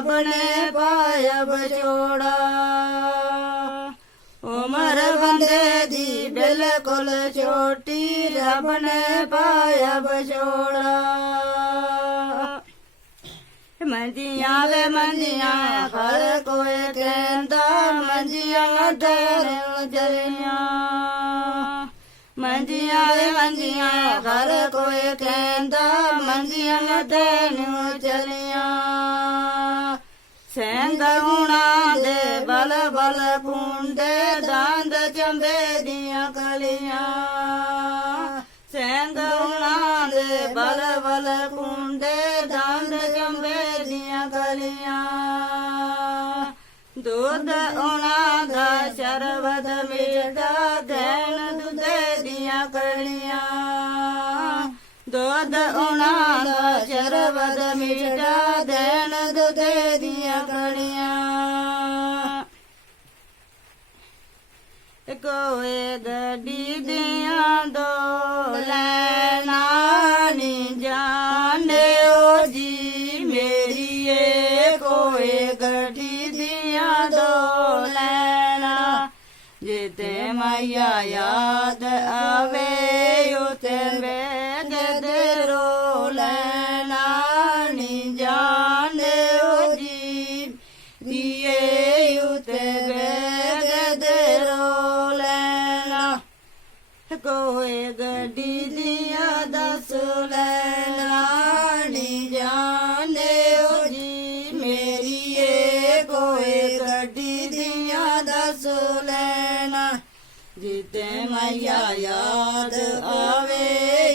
रब ने पाया बछोड़ा। उमर बंदे दी बिल्कुल छोटी, रब ने पाया बछोड़ा। मंजियां वे मंजियां हर कोई कहंदा, मंजियां तेरे चलियां। मंजियां वे मंजियां हर कोई कहंदा, मंजियां तेरे चलियां। सेंध हुणा दे बल बल पुंदे, दंद चंबे दियां कलियां। सेंध हुणा दे बल बल पुंदे, दंद चंबे दियां कलियां। दुध उना दा शरबत मीठा, देन दुधे दियां कलियां। दुध उना दा शरबत मीठा, देन दुधे दियां कलियां। कोई गड्डी दियां दो लैना, नी जाने ओ जी मेरी ए। कोई गड्डी दियां दो लैना, जिते मैया याद आवे उते बैग दे रो लैना। नी जाने ओ जी दिए उते बैग दे रो लैना। कोई गड्डी दिया दस लैना, नी जाने ओ जी मेरी ए। कोई गड्डी दिया दस लैना, जिते मैया याद आवे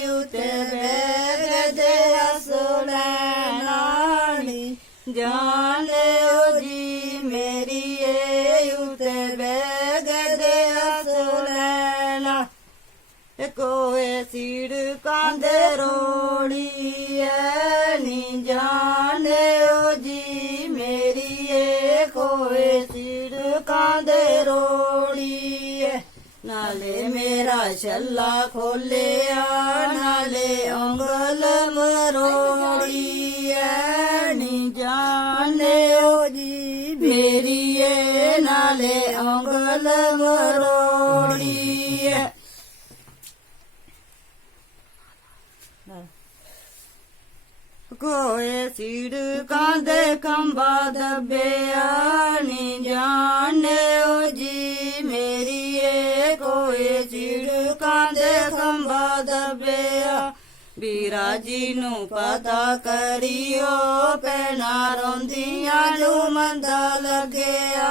उते बैग दे हस लैना। नी जाने ओ जी मेरी ए उते बैग दे हस लैना। कोई सीड़कां दे रोड़ी है, नी जाने ओ जी मेरी ए। कोई सीड़कां दे रोड़ी है, नाले मेरा छल्ला खोलिया, नाले उंगल मरोड़ी है। नी जाने ओ जी मेरी ए, नाले उंगल मरोड़ी है। कोई सीड़कां दे खंबा दब्बिया, नी जाने ओ जी मेरी ए। कोई सीड़कां दे खंबा दब्बिया, बीरा जी नू पता करियो, भैना रोंदियां नू मंदा लग्गिया।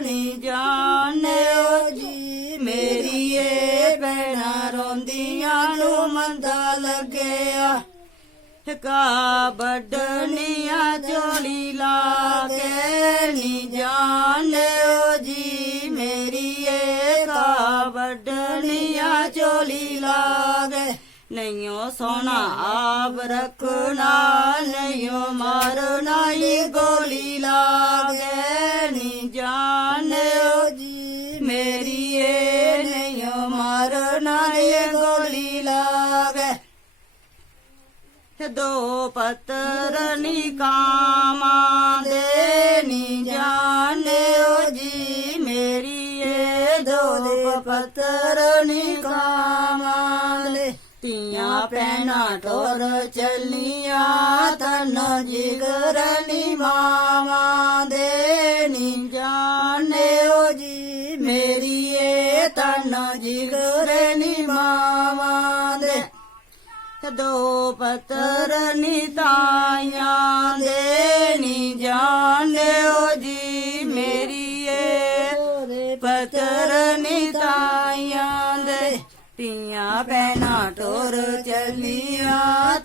नी जाने ओ जी मेरी ए, भैना रोंदियां नू मंदा लग्गिया। का बड्डनिया चोली लागे, नी जाने ओ जी मेरी ए। का बड्डनिया चोली लागे, नैयो सोना आप रखना, नैयो मारना ही गोली लागे। नी जाने ओ जी मेरी ए, नैयो मारना ये गोली लागे। दो पत्थर निकामा दे, नी जाने ओ जी मेरी ए। दो पत्थर निकामा दे, तियां पैना टोर चलिया, तन जिगर नी मामा दे। नी जाने ओ जी मेरी ए, तन जिगर नी मामा दे। दो पत्थर निताया दे, नी जाने ओ जी मेरी ए। पत्थर निताया दे, तियां पैना टोर चलिया,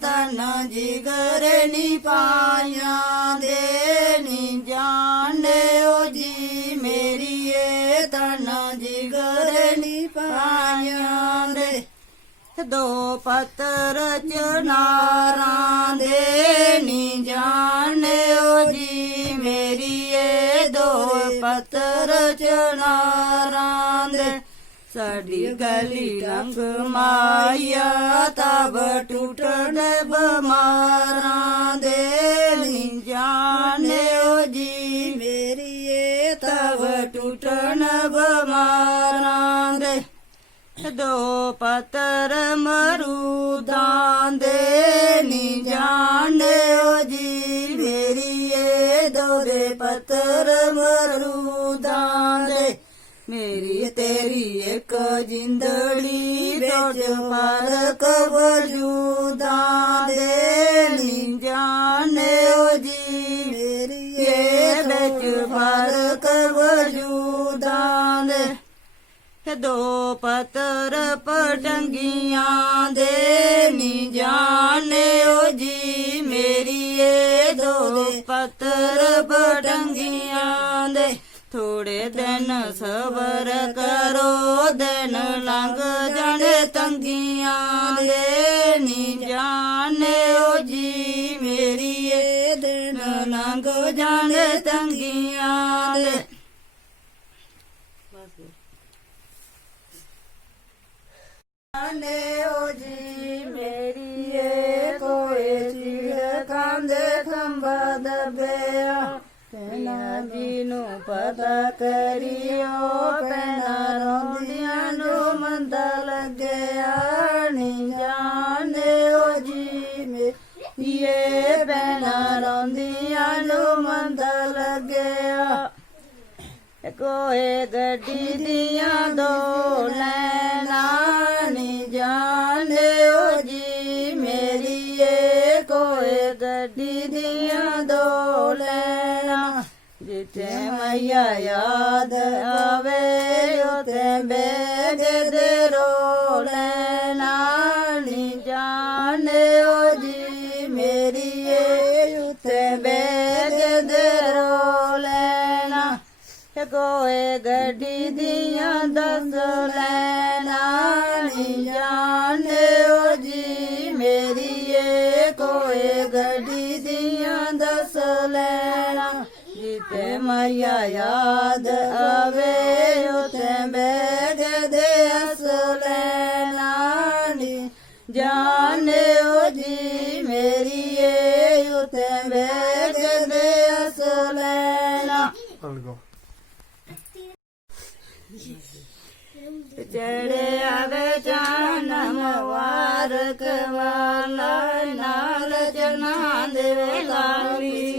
तन जिगर नी पाया दे। नी जाने ओ जी मेरी ए, तन जिगर नी पाया दे। दो पत्थर चनारां दे, नी जाने ओ जी मेरी ए। दो पत्थर चनारां दे, ਸਾਡੀ ਗਲੀ ਲੰਘ ਮਾਇਆ ਤਬ ਟੁੱਟਣ ਬਿਮਾਰਾਂ ਦੇ ਨੀ ਜਾਣਿਓ ਜੀ ਮੇਰੀਏ ਤਬ ਟੁੱਟਣ ਬਿਮਾਰਾਂ ਦੇ ਦੋ ਪੱਤਰ ਮਰੂਦਾਂ ਦੇ ਨੀ ਜਾਣਿਓ ਜੀ ਮੇਰੀਏ ਦੋਰੇ ਪੱਤਰ ਮਰੂਦਾਂ ਦੇ ਮੇਰੀ ਤੇਰੀ ਇੱਕ ਜਿੰਦੜੀ ਵਿੱਚ ਫਰਕ ਵਜੂਦਾਂ ਦੇ ਨੀ ਜਾਣਿਓ ਜੀ ਮੇਰੀਏ ਵਿੱਚ ਫਰਕ ਵਜੂਦਾਂ ਦੇ ਦੋ ਪੱਤਰ ਪਟੰਗੀਆਂ ਦੇ ਨੀ ਜਾਣਿਓ ਜੀ ਮੇਰੀਏ ਦੋ ਪੱਤਰ ਪਟੰਗੀਆਂ ਦੇ ਥੋੜੇ ਦਿਨ ਸਬਰ ਕਰੋ ਦਿਨ ਲੰਘ ਜਾਣੇ ਤੰਗੀਆਂ ਦੇ ਨੀ ਜਾਣਿਓ ਜੀ ਮੇਰੀਏ ਦਿਨ ਲੰਘ ਜਾਣੇ ਤੰਗੀਆਂ ਦੇ ਜਾਣਿਓ ਜੀ ਮੇਰੀਏ ਕੋਏ ਚੀੜ ਖਾਂਦੇ ਖੰਭਾ ਦਬਿਆ ਭੈਣਾਂ ਜੀ ਨੂੰ ਪਤਾ ਕਰਿਓ ਭੈਣਾਂ ਰੋਂਦੀਆਂ ਨੂੰ ਮੰਦਾ ਲੱਗਿਆ ਨੀ ਜਾਣਿਓ ਜੀ ਮੇਰੀਏ ਭੈਣਾਂ ਰੋਂਦੀਆਂ ਨੂੰ ਮੰਦਾ ਲੱਗਿਆ ਕੋਏ ਗੱਡੀ ਦੀਆਂ ਦੋ ਲੈਣਾ ਨੀ ਜਾਣਿਓ ਜੀ ਮੇਰੀਏ ਕੋਏ ਗੱਡੀ ਦੀਆਂ ਦੋ ਲੈਣਾ ਜਿੱਥੇ ਮਈਆ ਯਾਦ ਆਵੇ ਉਥੇ ਬੈਗ ਦੇ ਰੋ ਲੈਣਾ ਨੀ ਜਾਣਿਓ ਜੀ ਮੇਰੀਏ ਉਥੇ ਬੈਗ ਦੇ ਰੋ ਲੈਣਾ ਕੋਏ ਗੱਡੀ ਦੀਆਂ ਦਸ ਲੈਣਾ ਨੀ ਜਾਣਿਓ ਜੀ ਮੇਰੀਏ ਕੋਏ ਗੱਡੀ ਦੀਆਂ ਦਸ ਲੈਣਾ ਜਿੱਥੇ ਮਈਆ ਯਾਦ ਆਵੇ ਉਥੇ ਬੈਗ ਦੇ ਅਸ ਲੈਣਾ ਨੀ ਜਾਣਿਓ ਜੀ ਮੇਰੀਏ ਉਥੇ ਬੈਗ ਦੇ ਅਸ ਲੈਣਾ ਚੜਿਆ ਵੇ ਚਾਨਣ ਵਾਰਕ ਵਾਲਾ ਨਾਲ ਜਨਾਂ ਦੇ ਲਾਲੀ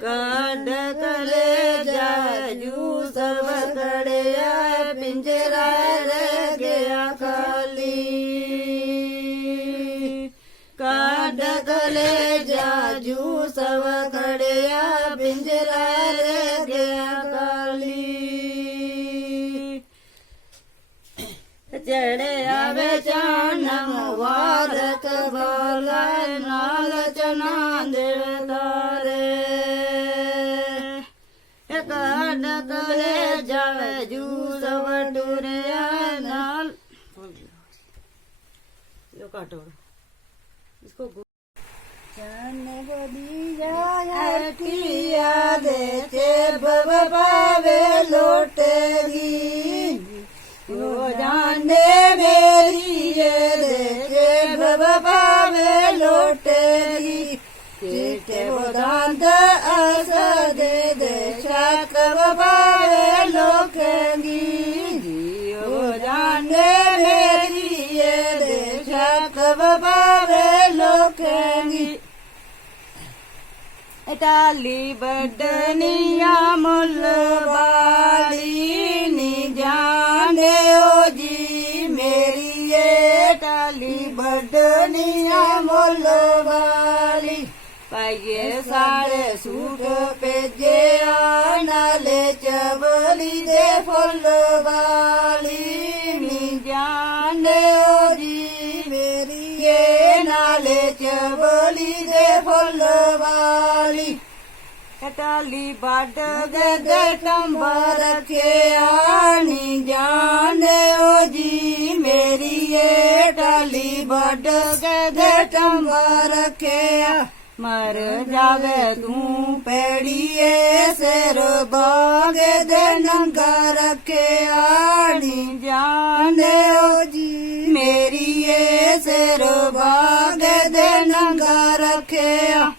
ਕੱਢ ਕਲੇ ਜਾਜੂ ਸਰਬ ਕੜਿਆ ਪਿੰਜਰਾ ਰਹਿ ਗਿਆ ਖਾਲੀ ਕੱਢ ਕਲੇ ਜਾਜੂ ਸਭ ਕੜਿਆ ਪਿੰਜਰਾ ਰਹਿ ਗਿਆ ਖਾਲੀ ਚੜਿਆ ਵੇ ਚਾਨਣ ਵਾਰਕ ਵਾਲਾ ਨਾਲ ਚਨਾਂ ਦੇ ਤਾਰੇ ਕੱਢ ਕਲੇ ਜਾਜੂ ਸਭ ਟੁਰਿਆ ਨਾਲ यो काटो इसको चन बदिया किया देते बब पावे लौटेगी वो जाने मेरी ये देते बब पावे लौटेगी चिट्टे वो दांत अस दे दे शाक पावे लोकेगी वो जाने मेरी ये दे शाक पावे लोकेगी टाली बडनिया मुल वाली नी जाने ओ जी मेरी ये टाली बडनिया मुल वाली पाइये सारे सूट पेजे नाले चबली दे फुल वाली नी जाने ओ जी मेरी ये नाले चबली दे फुल वाली टाली बड गदे टंबा रखे आनी जाने ओ जी मेरी ये टाली बड गदे टंबा रखे मर जावे तू पेड़िए सिर बा ਬਾਗੇ ਦੇ ਨੰਗਾ ਰੱਖਿਆ ਨੀ ਜਾਣਦੇ ਓ ਜੀ ਮੇਰੀ ਏ ਸਿਰ ਬਾਗੇ ਦੇ ਨੰਗਾ ਰੱਖਿਆ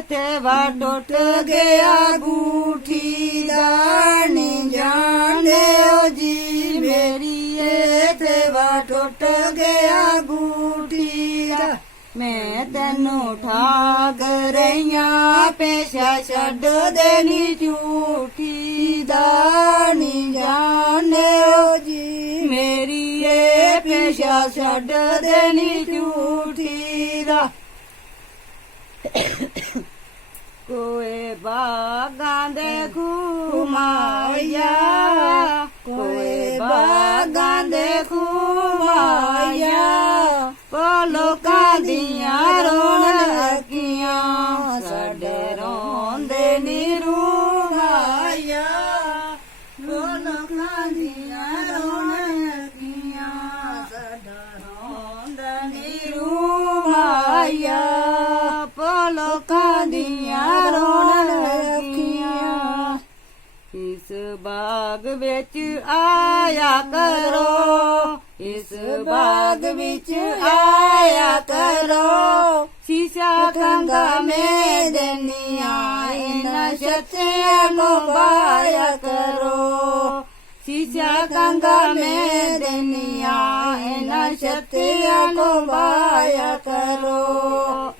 ਤੇ ਵਾ ਟੁੱਟ ਗਿਆ ਗੂਠੀ ਦਾ ਨੀ ਜਾਣਦੇ ਓ ਜੀ ਮੇਰੀ ਏ ਤੇ ਵਾ ਟੁੱਟ ਗਿਆ ਗੂਠੀ ਦਾ ਮੈਂ ਤੈਨੂੰ ਠਾਗ ਰਹੀਆਂ ਪੇਸ਼ਾ ਛੱਡ ਦੇਣੀ ਝੂਠੀ ਦਾ ਨੀ ਜਾਣਦੇ ਓ ਜੀ ਮੇਰੀ ਏ ਪੇਸ਼ਾ ਛੱਡ ਦੇਣੀ ਝੂਠੀ ਦਾ ਕੋਏ ਬਾਗਾਂ ਦੇ ਘੁਮਾਇਆ ਕੋਏ ਬਾਗਾਂ ਦੇ ਘੁਮਾਇਆ ਲੋਕਾਂ ਦੀਆਂ ਰੋਣ ਲੱਗੀਆਂ ਸਾਡੇ ਰੋਂਦੇ ਨੀ ਰੁਮਾਇਆ ਲੋਕਾਂ ਦੀਆਂ ਰੋਣ ਲੱਗੀਆਂ ਸਾਡਾ ਰੋਂਦਾ ਨੀ ਰੁਮਾਇਆ ਲੋਕਾਂ ਦੀਆਂ ਰੋਣ ਲੱਗੀਆਂ ਇਸ ਬਾਗ ਵਿੱਚ ਆਇਆ ਕਰੋ ਇਸ ਬਾਗ ਵਿੱਚ ਆਇਆ ਕਰੋ ਸ਼ੀਸ਼ਾ ਕੰਗਾ ਮੇ ਦੇਨੀਆਂ ਇਹਨਾਂ ਛੱਤਿਆਂ ਨੂੰ ਪਾਇਆ ਕਰੋ ਸ਼ੀਸ਼ਾ ਕੰਗਾ ਮੇ ਦੇਨੀਆਂ ਇਹਨਾਂ ਛੱਤਿਆਂ ਨੂੰ ਪਾਇਆ ਕਰੋ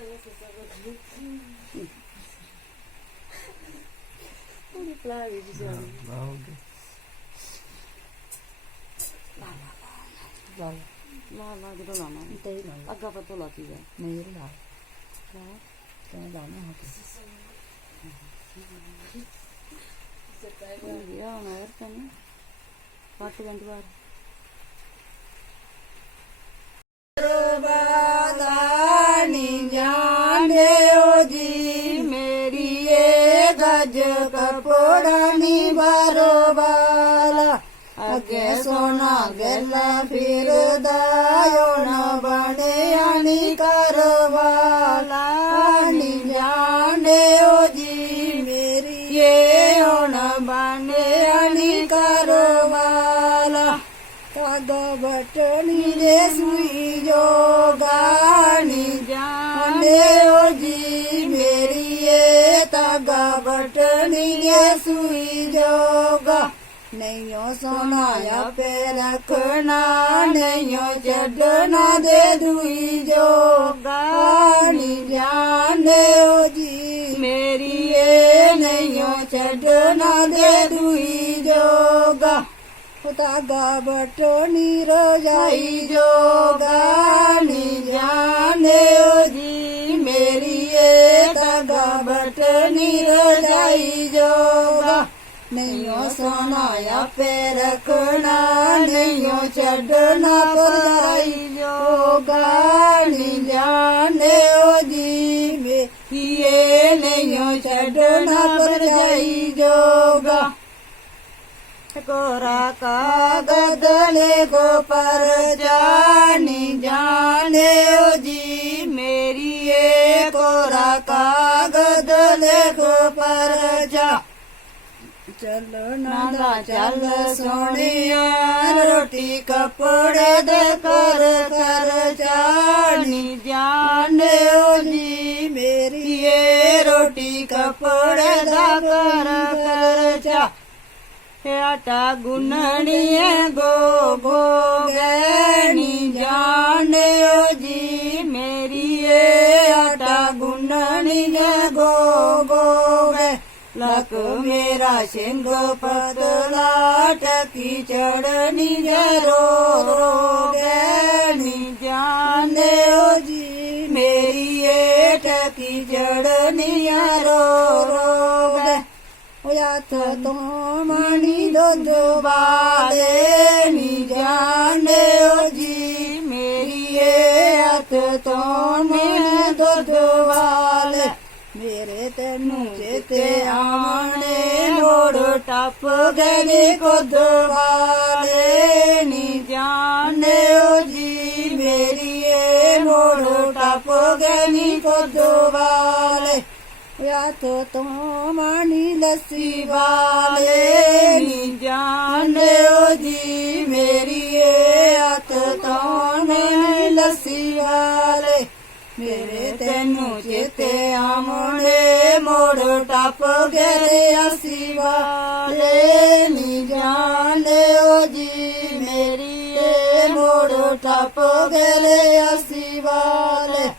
ਲਾ ਜਦੋਂ ਲਾਣਾ ਤੇ ਅੱਗਾ ਪਤੋ ਲਾਤੀ ਹੈ ਨਹੀਂ ਲਾ ਕਿਉਂ ਲਾਣਾ ਹੈ ਇਹ ਆਣਾ ਯਾਰ ਤੈਨੂੰ ਪੱਟ ਗੰਦ ਵਾਰ ਨੀ ਜਾਣਦੇ ਓ ਜੀ ਮੇਰੀ ਏ ਗੱਜ ਕਪੜਾ ਨੀ ਬਾਰੋਬਾਰ ਅੱਗੇ ਸੋਨਾ ਗੱਲਾਂ ਫਿਰਦਾ ਹੁਣ ਬਣਿਆ ਨੀ ਕਰਵਾਲਾ ਨੀ ਜਾਣਦੇ ਓ ਜੀ ਮੇਰੀ ਏ ਹੁਣ ਬਣਿਆ ਨੀ ਕਰਵਾਲਾ ਤਦ ਬਟਣੀ ਦੇ ਸੂਈ ਜੋਗਾ ਨੀ ਜਾਣਦੇ ਓ ਜੀ ਮੇਰੀ ਏ ਤਗਾ ਬਟਣੀ ਦੇ ਸੂਈ ਜੋਗਾ ਨਹੀਂਓ ਸੋਨਾ ਆਪੇ ਰੱਖਣਾ ਨਹੀਂਓ ਛੱਡਣਾ ਦੇ ਦੂਈ ਜੋਗਾ ਨੀ ਜਾਣਦੇ ਓ ਜੀ ਮੇਰੀ ਏ ਨਹੀਂਓ ਛੱਡਣਾ ਦੇ ਦੂਈ ਜੋਗਾ ਤਾਗਾ ਬਟਣੀ ਰਜਾਈ ਜੋਗਾ ਨੀ ਜਾਣਦੇ ਓ ਜੀ ਮੇਰੀ ਏ ਤਾਗਾ ਬਟਣੀ ਰਜਾਈ ਜੋਗਾ ਨਹੀਂਓ ਸੋਨਾ ਆਪੇ ਰੱਖਣਾ ਨਹੀਂਓ ਛੱਡਣਾ ਪਰਾਈ ਜੋਗਾ ਨੀ ਜਾਣਦੇ ਓ ਜੀ ਮੇਰੀ ਏ ਨਹੀਂਓ ਛੱਡਣਾ ਪਰਾਈ ਜੋਗਾ ਕੋਰਾ ਕਾਗਦ ਲੈ ਗੋ ਪਰ ਜਾਣੀ ਜਾਣਦੇ ਓ ਜੀ ਮੇਰੀ ਏ ਕੋਰਾ ਕਾਗਦ ਲੈ ਗੋ ਪਰ ਜਾ ਚੱਲਣਾ ਦਾ ਚੱਲ ਸੋਹਣਿਆ ਰੋਟੀ ਕੱਪੜੇ ਦੇ ਕਰ ਕਰ ਜਾਣੀ ਜਾਣਦੇ ਓ ਜੀ ਮੇਰੀ ਏ ਰੋਟੀ ਕੱਪੜੇ ਦਾ ਕਰ ਕਰ ਜਾ ਆਟਾ ਗੁੰਨਣੀਏ ਗੋ ਗੋ ਗੈਣੀ ਜਾਣਦੇ ਓ ਜੀ ਮੇਰੀ ਏ ਆਟਾ ਗੁੰਨਣੀਏ ਗੋ ਗੋ ਗੈ ਲੱਕ ਮੇਰਾ ਸਿੰਘ ਪਤਲਾ ਟਕੀ ਚੜਨੀ ਰੋ ਰੋ ਗੈਣੀ ਜਾਣਦੇ ਓ ਜੀ ਮੇਰੀ ਏ ਟਕੀ ਚੜਨੀ ਰੋ ਰੋ ਗੈ ਹੱਥ ਤੋਂ ਮਣੀ ਦੁੱਧ ਵਾਲੇ ਨੀ ਜਾਣਦੇ ਓ ਜੀ ਮੇਰੀ ਏ ਹੱਥ ਤੋਂ ਮਣੀ ਦੁੱਧ ਵਾਲੇ ਮੇਰੇ ਤੈਨੂੰ ਚੇਤੇ ਆਉਣੇ ਮੋੜ ਟੱਪ ਗਏ ਕੁੱਦ ਵਾਲੇ ਨੀ ਜਾਣਦੇ ਓ ਜੀ ਮੇਰੀ ਏ ਮੋੜ ਟੱਪ ਗਏ ਨੀ ਕੁੱਦ ਵਾਲੇ ਹੱਥ ਤੋਂ ਮਾਣੀ ਲੱਸੀ ਵਾਲੇ ਨੀ ਜਾਣਿਓ ਜੀ ਮੇਰੀਏ ਹੱਥ ਤੋਂ ਮਾਣੀ ਲੱਸੀ ਵਾਲੇ ਮੇਰੇ ਤੈਨੂੰ ਚੇਤੇ ਆਮਣੇ ਮੋੜ ਟੱਪ ਗਏ ਅਸੀਂ ਵਾਲੇ ਨੀ ਜਾਣਿਓ ਜੀ ਮੇਰੀਏ ਮੋੜ ਟੱਪ ਗਏ ਅਸੀਂ ਵਾਲੇ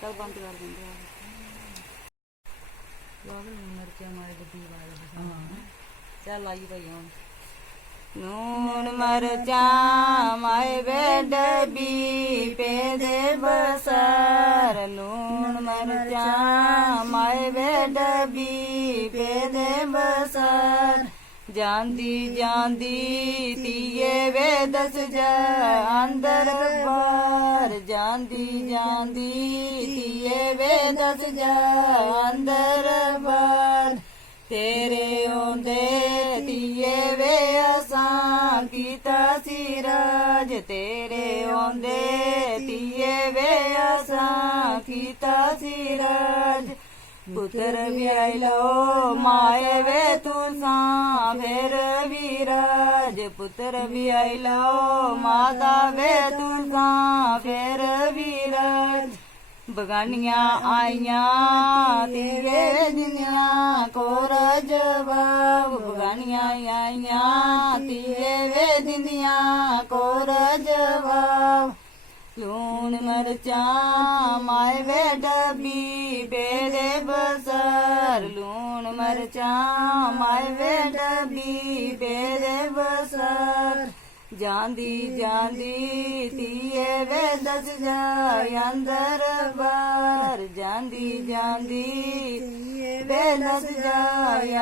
ਚੱਲ ਬੰਦ ਕਰ ਦਿੰਦੇ ਆ ਮਿਰਚਾਂ ਮਾਰੇ ਗੱਡੀ ਵਾਲੇ ਚੱਲ ਆਈ ਭਾਈ ਹੁਣ ਨੂਣ ਮਰਚਾਂ ਮਾਏ ਬੇਡਬੀ ਪੇਦੇ ਬਸਰ ਨੂਣ ਮਰਚਾਂ ਮਾਏ ਬੇਡਬੀ ਪੇਦੇ ਬਸਰ ਜਾਂਦੀ ਜਾਂਦੀ ਤੀਏ ਵੇ ਦਸ ਜਾ ਅੰਦਰ ਬਾਰ ਜਾਂਦੀ ਜਾਂਦੀ ਤੀਏ ਵੇ ਦਸ ਜਾ ਅੰਦਰ ਬਾਰ ਤੇਰੇ ਆਉਂਦੇ ਤੀਏ ਵੇ ਅਸਾਂ ਕੀਤਾ ਸੀ ਰਾਜ ਤੇਰੇ ਆਉਂਦੇ ਤੀਏ ਵੇ ਅਸਾਂ ਕੀਤਾ ਸੀ ਰਾਜ ਪੁੱਤਰ ਵਿਆਈ ਲਓ ਮਾਏ ਵੇ ਤੁਸਾਂ ਫਿਰ ਵੀਰਾਜ ਪੁੱਤਰ ਵਿਆਈ ਲਓ ਮਾਤਾ ਵੇ ਤੁਸਾਂ ਫਿਰ ਵੀਰਾਜ ਬਗਾਨੀਆਂ ਆਈਆਂ ਤੀਵੇ ਦਿਨੀਆਂ ਕੋਰ ਜਵਾਬ ਬਗਾਨੀਆਂ ਆਈਆਂ ਤੀਵੇ ਦਿਨੀਆਂ ਕੋਰ ਜਵਾਬ ਲੂਣ ਮਰਚਾਂ ਮਾਏ ਵੇ ਡੱਬੀ ਪੇਦੇ ਬਸਰ ਲੂਣ ਮਰਚਾਂ ਮਾਏ ਵੇ ਡੱਬੀ ਪੇਦੇ ਬਸਰ ਜਾਂਦੀ ਜਾਂਦੀ ਤੀਏ ਵੇ ਦਸ ਜਾ ਅੰਦਰ ਬਾਰ ਜਾਂਦੀ ਜਾਂਦੀ ਤੀਏ ਵੇ ਦਸ ਜਾ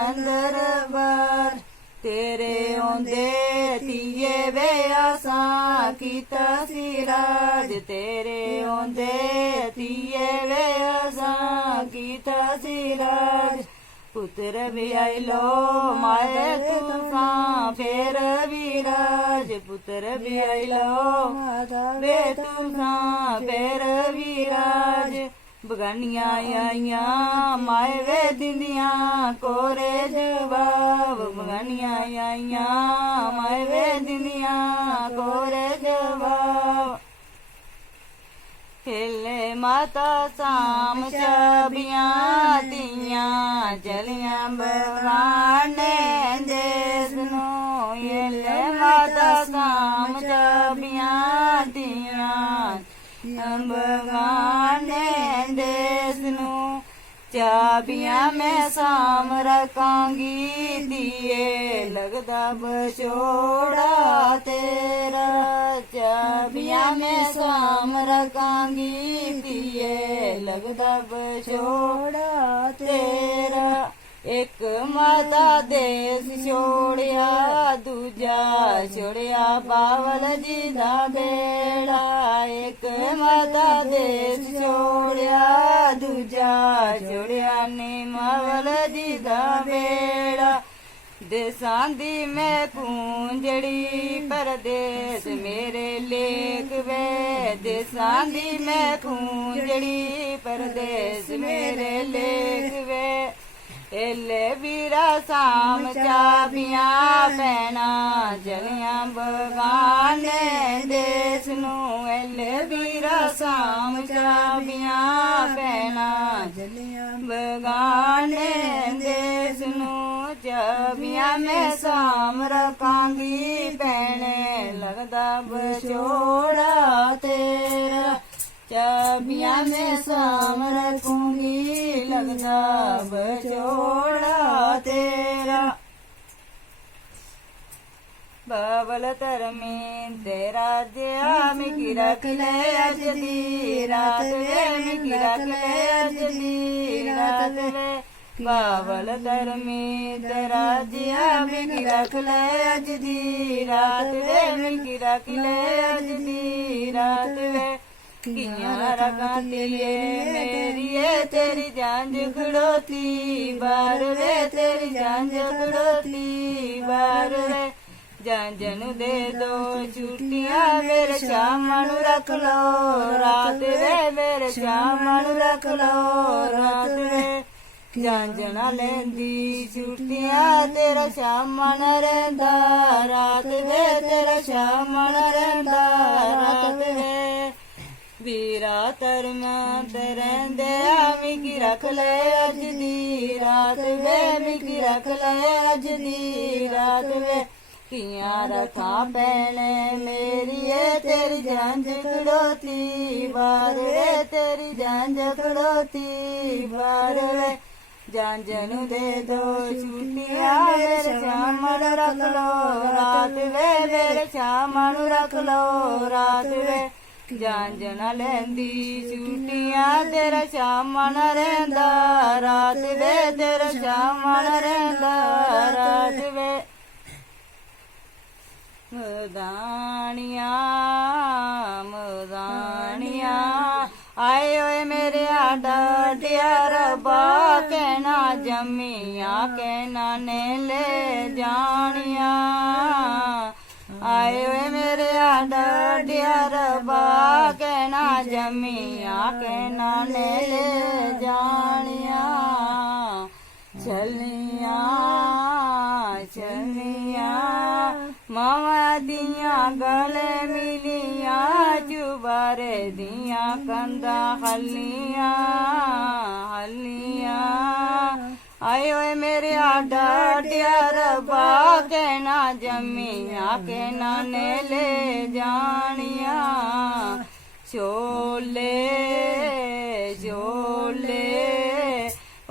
ਅੰਦਰ ਬਾਰ ਤੇਰੇ ਆਉਂਦੇ ਤੀਏ ਵੇ ਆਸਾਂ ਕੀਤਾ ਸੀ ਰਾਜ ਤੇਰੇ ਆਉਂਦੇ ਤੀਏ ਵੇ ਆਸਾਂ ਕੀਤਾ ਸੀ ਰਾਜ ਪੁੱਤਰ ਵਿਆਈ ਲੋ ਮਾਏ ਤੁਸਾਂ ਫੇਰ ਵੀਰਾਜ ਪੁੱਤਰ ਵਿਆਈ ਲੋ ਵੇ ਤੁਸਾਂ ਫੇਰ ਵੀਰਾਜ ਬਗਾਨੀਆਂ ਆਈਆਂ ਮਾਏ ਵੇ ਦਿੰਦੀਆਂ ਕੋਰੇ ਜਵਾਬ ਬਗਾਨੀਆਂ ਆਈਆਂ ਮਾਏ ਵੇ ਦਿੰਦੀਆਂ ਕੋਰੇ ਜਵਾਬ ਹਿੱਲੇ ਮਾਤਾ ਸਾਮ ਚਾਬੀਆਂ ਤੀਆਂ ਜਲੀਆਂ ਬਗਾਨੇ ਦੇਸ ਨੂੰ ਹਿੱਲੇ ਮਾਤਾ ਸਾਮ ਚਾਬੀਆਂ ਤੀਆਂ ਬਗਾਨੇ ਦੇਸ ਨੂੰ ਚਾਬੀਆਂ ਮੈਂ ਸਾਮ ਰਖਾਂਗੀ ਦੀਏ ਲੱਗਦਾ ਬਚੋੜਾ ਤੇਰਾ ਚਾਬੀਆਂ ਮੈਂ ਸਾਮ ਰਖਾਂਗੀ ਦੀਏ ਲੱਗਦਾ ਬਚੋੜਾ ਤੇਰਾ ਇੱਕ ਮਾਤਾ ਦੇਸ ਛੋੜਿਆ ਦੂਜਾ ਛੋੜਿਆ ਬਾਵਲ ਜੀ ਦਾ ਬੇੜਾ ਇੱਕ ਮਾਤਾ ਦੇਸ ਛੋੜਿਆ ਦੂਜਾ ਛੋੜਿਆ ਨਿਮਾਵਲ ਜੀ ਦਾ ਬੇੜਾ ਦੇਸਾਂ ਦੀ ਮੈਂ ਕੂੰਜੜੀ ਪਰਦੇਸ ਮੇਰੇ ਲੇਖ ਵੇ ਦੇਸਾਂ ਦੀ ਮੈਂ ਕੂੰਜੜੀ ਪਰਦੇਸ ਮੇਰੇ ਲੇਖ ਵੇ ਏਲੇ ਵੀਰਾ ਸਾਮ ਚਾਬੀਆਂ ਪੈਣਾ ਜਲੀਆਂ ਬਗਾਨੇ ਦੇਸ ਨੂੰ ਏਲੇ ਵੀਰਾ ਸਾਮ ਚਾਬੀਆਂ ਪੈਣਾ ਜਲੀਆਂ ਬਗਾਨੇ ਦੇਸ ਨੂੰ ਚਾਬੀਆਂ ਮੈਂ ਸਾਮ ਰਖਾਂਗੀ ਪੈਣੇ ਲੱਗਦਾ ਬਚੋੜਾ ਤੇਰਾ ਚਾਬੀਆਂ ਮੈਂ ਸਾਮ ਰਖੂੰਗੀ ਲੱਗਦਾ ਬਚੋੜਾ ਤੇਰਾ ਬਾਬਲ ਧਰਮੀ ਤੇਰਾ ਦਿਆ ਮਿਕੀ ਰੱਖ ਲੈ ਅੱਜ ਦੀ ਰਾਤ ਵੇ ਮਿਕੀ ਰੱਖ ਲੈ ਅੱਜ ਦੀ ਰਾਤ ਵੇ ਬਾਬਲ ਧਰਮੀ ਤੇਰਾ ਦਿਆ ਮਿਕੀ ਰੱਖ ਲੈ ਅੱਜ ਦੀ ਰਾਤ ਵੇ ਮਿਕੀ ਰੱਖ ਲੈ ਅੱਜ ਦੀ ਰਾਤ ਵੇ ਕਿਆਂ ਰਗਾ ਤੇਰੇ ਮੇਰੀਏ ਤੇਰੀ ਜਾਂਝ ਖੜੋਤੀ ਬਾਰ ਵੇ ਤੇਰੀ ਜਾਂਝ ਖੜੋਤੀ ਬਾਰ ਵੇ ਜੰਝ ਨੂੰ ਦੇ ਦੋ ਛੁੱਟੀਆਂ ਮੇਰੇ ਸ਼ਾਮਾਂ ਨੂੰ ਰੱਖ ਲਓ ਰਾਤ ਵੇ ਮੇਰੇ ਸ਼ਾਮਾਂ ਨੂੰ ਰੱਖ ਲਓ ਰਾਤ ਵੇ ਜੰਝ ਨਾ ਲੈਂਦੀ ਛੁੱਟੀਆਂ ਤੇਰਾ ਸ਼ਾਮਾਂ ਨਾ ਰਹਿੰਦਾ ਰਾਤ ਵੇ ਤੇਰਾ ਸ਼ਾਮਾਂ ਨਾ ਰਹਿੰਦਾ ਰਾਤ ਵੇ ਵੀਰਾ ਤਰਮਾਂ ਤੇ ਰਹਿੰਦੇ ਆਵੀਂ ਕੀ ਰੱਖ ਲੈ ਅੱਜ ਦੀ ਰਾਤ ਵੇ ਮਿੱਕੀ ਰੱਖ ਲੈ ਅੱਜ ਦੀ ਰਾਤ ਵੇ ਕੀਆਂ ਰੱਖਾਂ ਭੈਣੇ ਮੇਰੀ ਏ ਤੇਰੀ ਜੰਝ ਖੜੋਤੀ ਬਾਰ ਵੇ ਤੇਰੀ ਜੰਝ ਖੜੋਤੀ ਬਾਰ ਵੇ ਜੰਝ ਨੂੰ ਦੇ ਦੋ ਛੁੱਟੀਆਂ ਮੇਰੇ ਸ਼ਾਮਾਂ ਨੂੰ ਰੱਖ ਲਓ ਰਾਤ ਵੇ ਮੇਰੇ ਸ਼ਾਮਾਂ ਨੂੰ ਰੱਖ ਲਓ ਰਾਤ ਵੇ ਜੰਝ ਨਾ ਲੈਂਦੀ ਛੁੱਟੀਆਂ ਤੇਰਾ ਸ਼ਾਮਾਂ ਨਾ ਰਹਿੰਦਾ ਰਾਤ ਵੇ ਤੇਰਾ ਸ਼ਾਮਾਂ ਨਾ ਰਹਿੰਦਾ ਰਾਤ ਵੇ ਮਦਾਨੀਆਂ ਮਦਾਨੀਆਂ ਆਏ ਓਏ ਮੇਰੇ ਡਾਡਿਆ ਰੱਬਾ ਕਹਿਣਾ ਜੰਮੀਆਂ ਕਹਿਣਾ ਨੇ ਲੈ ਜਾਣੀਆਂ ਆਏ ਓਏ ਮੇਰੇ ਡਾਡਿਆ ਰੱਬਾ ਕਹਿਣਾ ਜੰਮੀਆਂ ਕਹਿਣਾ ਨੇ ਲੈ ਜਾਣੀਆਂ ਚੱਲੀਆਂ ਚੱਲੀਆਂ ਮਾਵਾਂ ਦੀਆਂ ਗਲੇ ਮਿਲੀਆਂ ਚੁਬਾਰੇ ਦੀਆਂ ਕੰਧਾਂ ਹੱਲੀਆਂ ਹੱਲੀਆਂ ਆਏ ਓਏ ਮੇਰੇ ਡਾਡਿਆ ਰੱਬਾ ਕਹਿਣਾ ਜੰਮੀਆਂ ਕਹਿਣਾ ਨੇ ਲੈ ਜਾਣੀਆਂ ਛੋਲੇ ਛੋਲੇ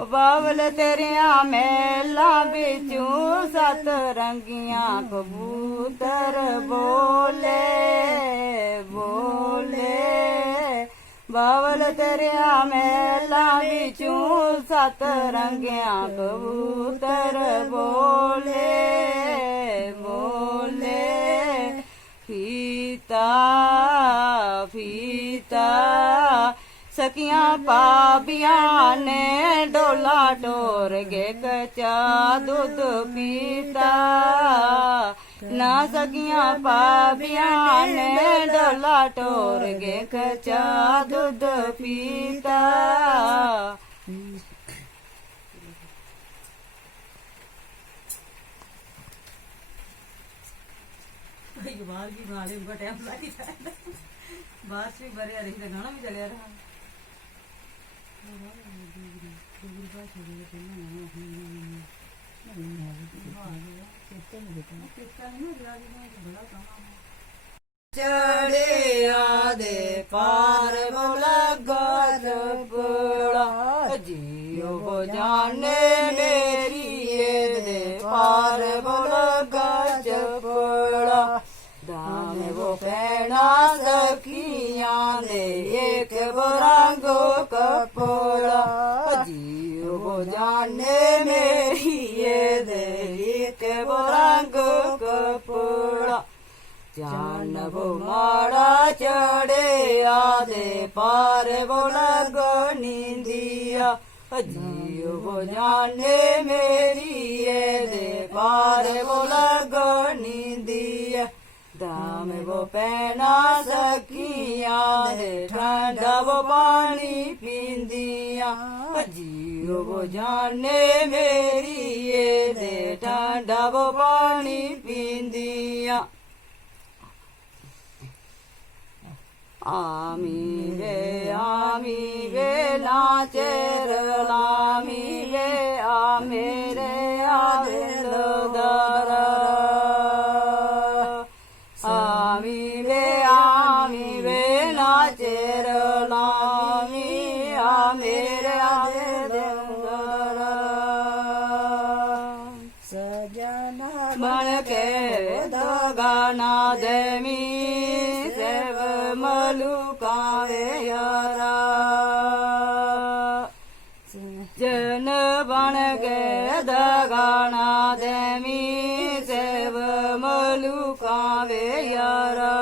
ਬਾਵਲ ਤੇਰੀਆਂ ਮਹਿਲਾਂ ਵਿੱਚੋਂ ਸੱਤ ਰੰਗੀਆਂ ਕਬੂਤਰ ਬੋਲੇ ਬੋਲੇ ਬਾਵਲ ਤੇਰੀਆਂ ਮਹਿਲਾਂ ਵਿੱਚੋਂ ਸੱਤ ਰੰਗੀਆਂ ਕਬੂਤਰ ਬੋਲੇ ਬੋਲੇ ਫੀਤਾ ਫੀਤਾ ਸਖੀਆਂ ਭਾਬੀਆਂ ਨੇ ਡੋਲਾ ਟੋਰ ਕੇ ਕੱਚਾ ਦੁੱਧ ਪੀਤਾ ਨਾ ਸਖੀਆਂ ਭਾਬੀਆਂ ਨੇ ਡੋਲਾ ਟੋਰ ਕੇ ਕੱਚਾ ਦੁੱਧ ਪੀਤਾ ਬਾਹਰ ਵੀ ਗਾ ਲੈ ਉਨका टाइम लग जाएगा बाहर से बड़े रही तो गाना भी चलिया रहा चढ़िया दे पार लगा जबड़ा जियो वो जाने मेरी दे पार लगा जबड़ा दाम वो पैना सखियां ने एक रंगो कपड़ा जियो वो जाने मेरी दे एक रंगो कपड़ा जान वो माड़ा चढ़े आदे पार वो लगो नींदिया जियो वो जाने मेरी दे पार वो लगो नींदिया दाम वो पैना सखियां दे ठंडा वो पानी पींदिया जियो वो जाने मेरी दे ठंडा वो पानी पींदिया आमी वे नाचेर लामी वे आ मेरे आदिल दरा आमी वे नाचेर लामी आ मेरे आदिल दरा सजना बन के दो गाना देमी मलुकावे यारा जन बन के दगाना देमी सेव मलुकावे यारा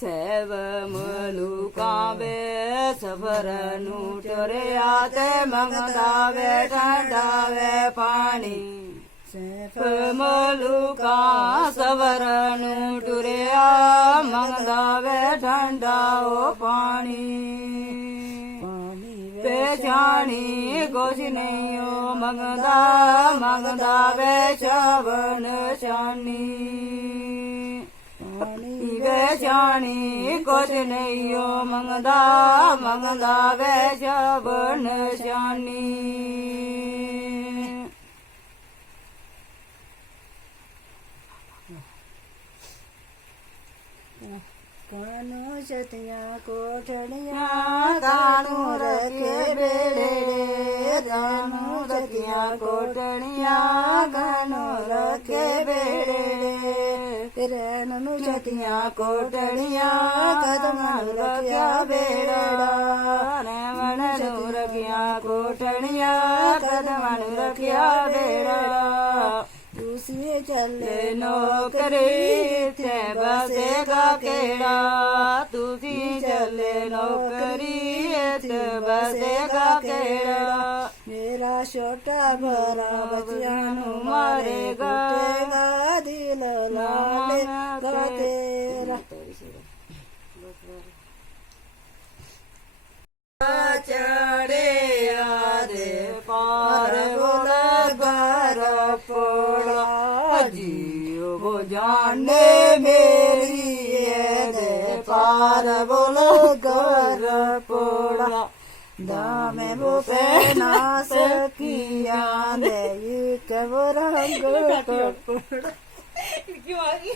सेव मलुकावे सफर नूटरे आते मंगदावे ठंडावे पानी ਮਲੂਕਾ ਸਵਰਨ ਟੁਰਿਆ ਮੰਗਦਾ ਵੇ ਠੰਡਾ ਉਹ ਪਾਣੀ ਪਛਾਣੀ ਕੁਛ ਨਹੀਂ ਉਹ ਮੰਗਦਾ ਵੇ ਸ਼ਵਨ ਸ਼ਾਨੀ ਪਛਾਣੀ ਕੁਛ ਨਹੀਂ ਉਹ ਮੰਗਦਾ ਵੇ ਸ਼ਵਨ ਸ਼ਾਨੀ ਕਾਨੂੰ ਛਤੀਆਂ ਕੋਠੜੀਆਂ ਕਾਨੂੰ ਰਖੇ ਬੇੜੇ ਕਾਨੂੰ ਰਖੀਆਂ ਕੋਟਣੀਆਂ ਕਾਨੂੰ ਰਖੇ ਬੇੜੇ ਤੇਰੇ ਨੂੰ ਛਤੀਆਂ ਕੋਟਣੀਆਂ ਕਦਮਾਂ ਨੂੰ ਰਖਿਆ ਬੇੜਾ ਨਵਣ ਨੂੰ ਰਖੀਆਂ ਕੋਟਣੀਆਂ ਕਦਮਾਂ ਨੂੰ ਰਖਿਆ ਬੇੜਾ ਤੁਸੀਂ ਚੱਲੇ ਨੌਕਰੀ ਤੇ ਬਸੇਗਾ ਕਿਹੜਾ ਤੁਸੀਂ ਚੱਲੇ ਨੌਕਰੀ ਤੇ ਬਸੇਗਾ ਕਿਹੜਾ ਮੇਰਾ ਛੋਟਾ ਭਰਾ ਬੱਚਿਆਂ ਨੂੰ ਮਾਰੇਗਾ ਦਿਲ ਲਾਲੇਗਾ ਤੇਰਾ ਚੜਿਆ ਦੇ ਪਾਰ ਗਰ ਪੋੜਾ ਜੀਉ ਜਾਣੇ ਮੇਰੀ ਦੇ ਪਾਰ ਬੋਲ ਗਰ ਪੋੜਾ ਦਾਮੇ ਬੁਪੇ ਨਾ ਸਕੀਆਂ ਦੇ ਕਬਰ ਰੰਗ ਕਪੜਾ ਕਿਉਂ ਆ ਗਈ